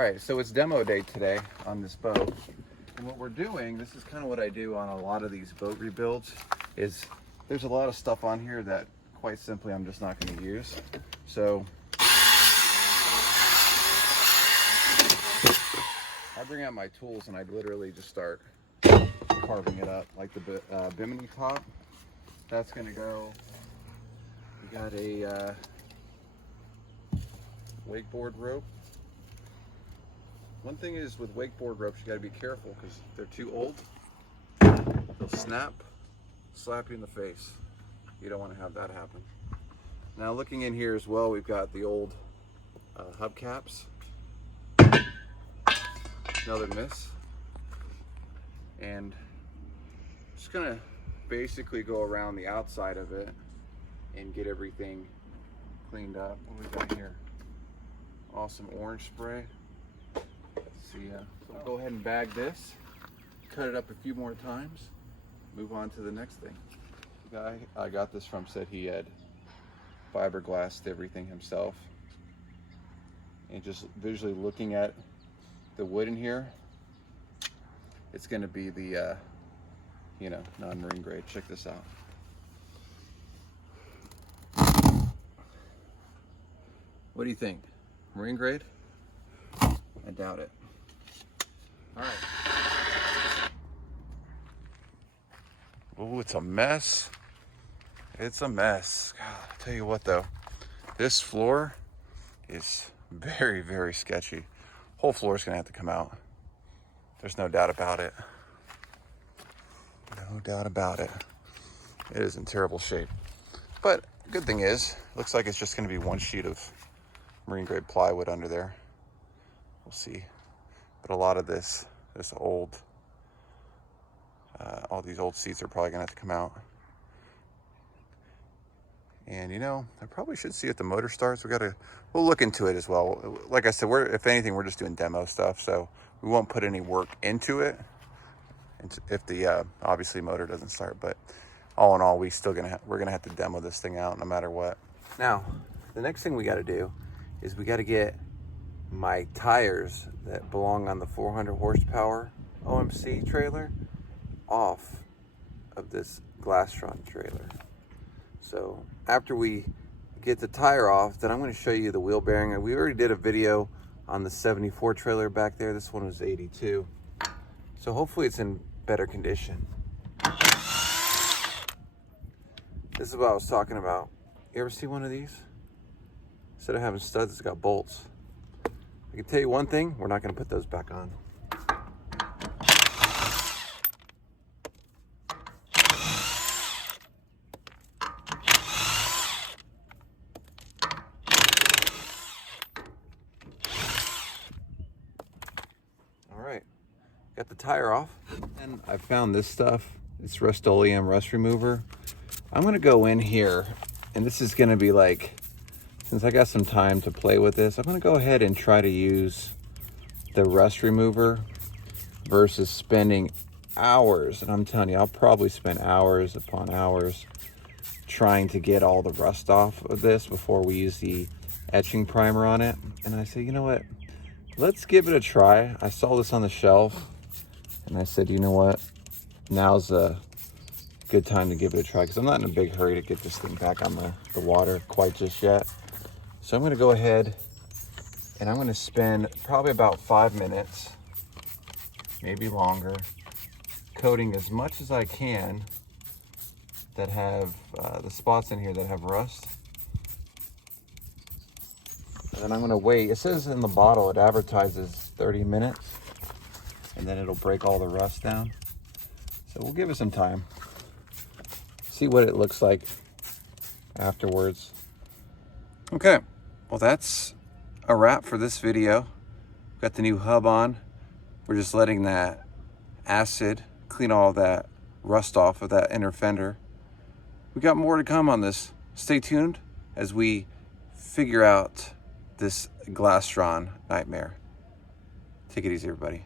right, so it's demo day today on this boat. And what we're doing, this is kind of what I do on a lot of these boat rebuilds, is there's a lot of stuff on here that quite simply I'm just not going to use. So I bring out my tools and I literally just start carving it up, like the bimini top. That's going to go. We got a wakeboard rope. One thing is with wakeboard ropes, you got to be careful because they're too old. They'll snap, slap you in the face. You don't want to have that happen. Now looking in here as well, we've got the old hubcaps. Another miss. And just gonna basically go around the outside of it and get everything cleaned up. What do we got here? Awesome orange spray. So we'll go ahead and bag this, cut it up a few more times, move on to the next thing. The guy I got this from said he had fiberglassed everything himself. And just visually looking at the wood in here, it's going to be the, non-marine grade. Check this out. What do you think? Marine grade? I doubt it. All right. Oh, it's a mess. It's a mess. God, I'll tell you what though, this floor is very, very sketchy. Whole floor is gonna have to come out. There's no doubt about it. No doubt about it. It is in terrible shape. But good thing is, looks like it's just gonna be one sheet of marine grade plywood under there. We'll see. But a lot of this old, all these old seats are probably gonna have to come out. And I probably should see if the motor starts. We'll look into it as well. Like I said, if anything, we're just doing demo stuff, so we won't put any work into it if the obviously motor doesn't start. But all in all, we're gonna have to demo this thing out no matter what. Now, the next thing we got to do is we got to get my tires that belong on the 400 horsepower OMC trailer off of this Glastron trailer. So after we get the tire off, then I'm going to show you the wheel bearing. We already did a video on the 74 trailer back there. This one was 82. So hopefully it's in better condition. This is what I was talking about. You ever see one of these? Instead of having studs, it's got bolts. I can tell you one thing, we're not going to put those back on. All right, got the tire off. And I found this stuff. It's Rust-Oleum rust remover. I'm going to go in here, and this is going to be like, since I got some time to play with this, I'm going to go ahead and try to use the rust remover versus spending hours. And I'm telling you, I'll probably spend hours upon hours trying to get all the rust off of this before we use the etching primer on it. And I said, you know what? Let's give it a try. I saw this on the shelf and I said, you know what? Now's a good time to give it a try because I'm not in a big hurry to get this thing back on the water quite just yet. So I'm going to go ahead and I'm going to spend probably about 5 minutes, maybe longer, coating as much as I can that have the spots in here that have rust. And then I'm going to wait. It says in the bottle, it advertises 30 minutes and then it'll break all the rust down. So we'll give it some time. See what it looks like afterwards. Okay. Well, that's a wrap for this video. Got the new hub on. We're just letting that acid clean all that rust off of that inner fender. We got more to come on this. Stay tuned as we figure out this Glastron nightmare. Take it easy, everybody.